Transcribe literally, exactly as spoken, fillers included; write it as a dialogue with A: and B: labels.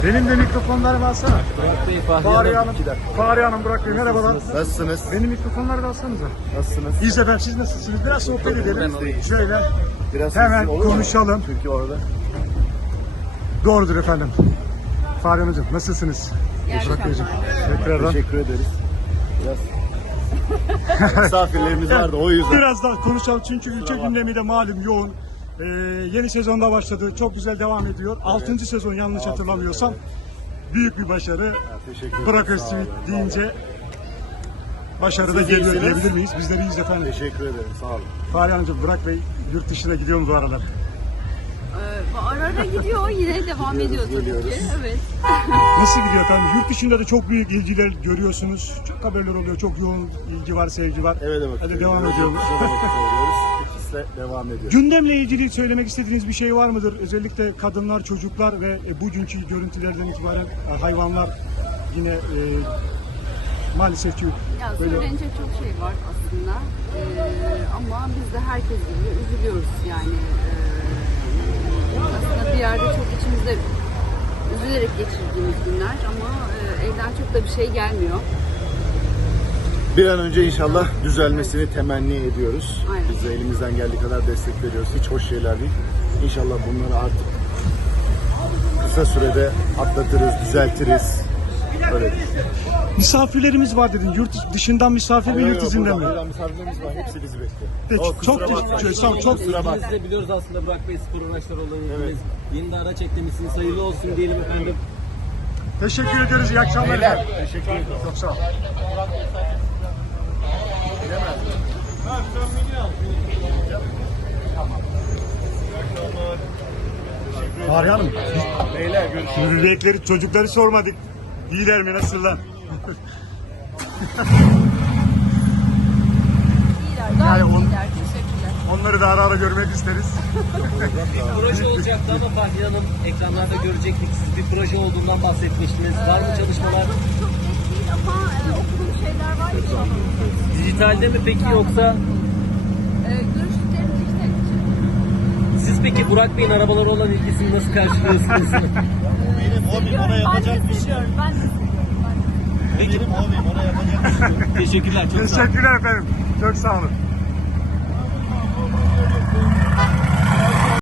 A: Benim de mikrofonlarımı alsana.
B: Burak Bey, Fahriye
A: Fahriye
B: Hanım.
A: Hanım, Fahriye Hanım, Burak Bey merhabalar.
C: Nasılsınız?
A: Benim mikrofonları da alsanıza.
C: Nasılsınız?
A: İyi efendim, siz nasılsınız? Biraz sohbet edelim.
C: Ben
A: Şöyle
C: Biraz
A: hemen
C: sesli olur mu?
A: konuşalım.
C: Çünkü orada.
A: Doğrudur efendim. Fahriye Hanımcığım nasılsınız? Burak Beyciğim. Tekrardan.
C: Teşekkür ederiz. Biraz misafirlerimiz vardı o yüzden.
A: Biraz daha konuşalım çünkü ülke gündemi de malum yoğun. Ee, yeni sezonda başladı. Çok güzel devam ediyor. Altıncı sezon yanlış hatırlamıyorsam. Büyük bir başarı.
C: Teşekkür ederim.
A: Burak
C: Sağ
A: Özçivit
C: olun.
A: deyince başarı da
C: Siz
A: geliyor
C: iyisiniz.
A: diyebilir miyiz? Bizler iyiyiz efendim.
C: Teşekkür ederim. Sağ olun.
A: Fahriye Hanımcığım, Burak Bey yurt dışına gidiyor mu bu aralar?
D: Ee, ara ara gidiyor, yine devam ediyor tabii
C: geliyoruz.
D: ki. Evet.
A: Nasıl gidiyor efendim? Yurt dışında da çok büyük ilgiler görüyorsunuz. Çok haberler oluyor. Çok yoğun ilgi var, sevgi var.
C: Evet evet.
A: Hadi devam ediyoruz.
C: İkisiyle devam ediyoruz.
A: Gündemle ilgili söylemek istediğiniz bir şey var mıdır? Özellikle kadınlar, çocuklar ve e, bugünkü görüntülerden itibaren e, hayvanlar yine e, maalesef ki
D: Ya
A: böyle
D: söylenecek çok şey var aslında. Ee, ama biz de herkes gibi üzülüyoruz yani. Ee, aslında bir yerde çok içimizde üzülerek geçirdiğimiz günler ama e, elden çok da bir şey gelmiyor.
C: Bir an önce inşallah düzelmesini temenni ediyoruz.
D: Aynen.
C: Biz de elimizden geldiği kadar destek veriyoruz. Hiç hoş şeyler değil. İnşallah bunları artık kısa sürede atlatırız, düzeltiriz. Öyle değil.
A: misafirlerimiz var dedin. Yurt dışından misafir mi, yurt izinden mi?
C: Buradan misafirlerimiz var. Hepsi bizi bekliyor.
A: Peki,
C: Oh, kusura
A: çok
C: bakma.
A: teşekkür ederim. Çok
C: Kusura bakma.
B: Biz de biliyoruz aslında Burak Bey spor araçları olayı.
C: Evet.
B: Yeni de araç eklemişsiniz. Hayırlı olsun diyelim efendim.
A: teşekkür ederiz. İyi akşamlar efendim.
C: Teşekkür ederim.
A: Çok sağ ol. Fahriye Hanım,
C: Beyler görüşürüz.
A: bebekleri, çocukları sormadık. İyiler mi, nasıllar?
D: İyiler, gayet
A: Yani on-
D: iyiler. Teşekkürler.
A: Onları da ara ara görmek isteriz.
B: Proje olacaktı ama Fahriye Hanım ekranlarda görecektik. Siz bir proje olduğundan bahsetmiştiniz. Var mı çalışmalar?
D: Yani çok, çok net değil ama e, okuduğum şeyler var inşallah.
B: Dijitalde mi peki yoksa
D: E, görüştüklerim dijital için.
B: siz peki Burak Bey'in arabalara olan ilgisini nasıl karşılıyorsunuz?
C: Benim hobim ona yapacak bir şey.
D: Seviyorum, ben de seviyorum. Ben de.
C: Benim hobim ona yapacak bir şey.
B: Teşekkürler. Çok sağ olun.
A: Teşekkürler efendim. Çok sağ olun.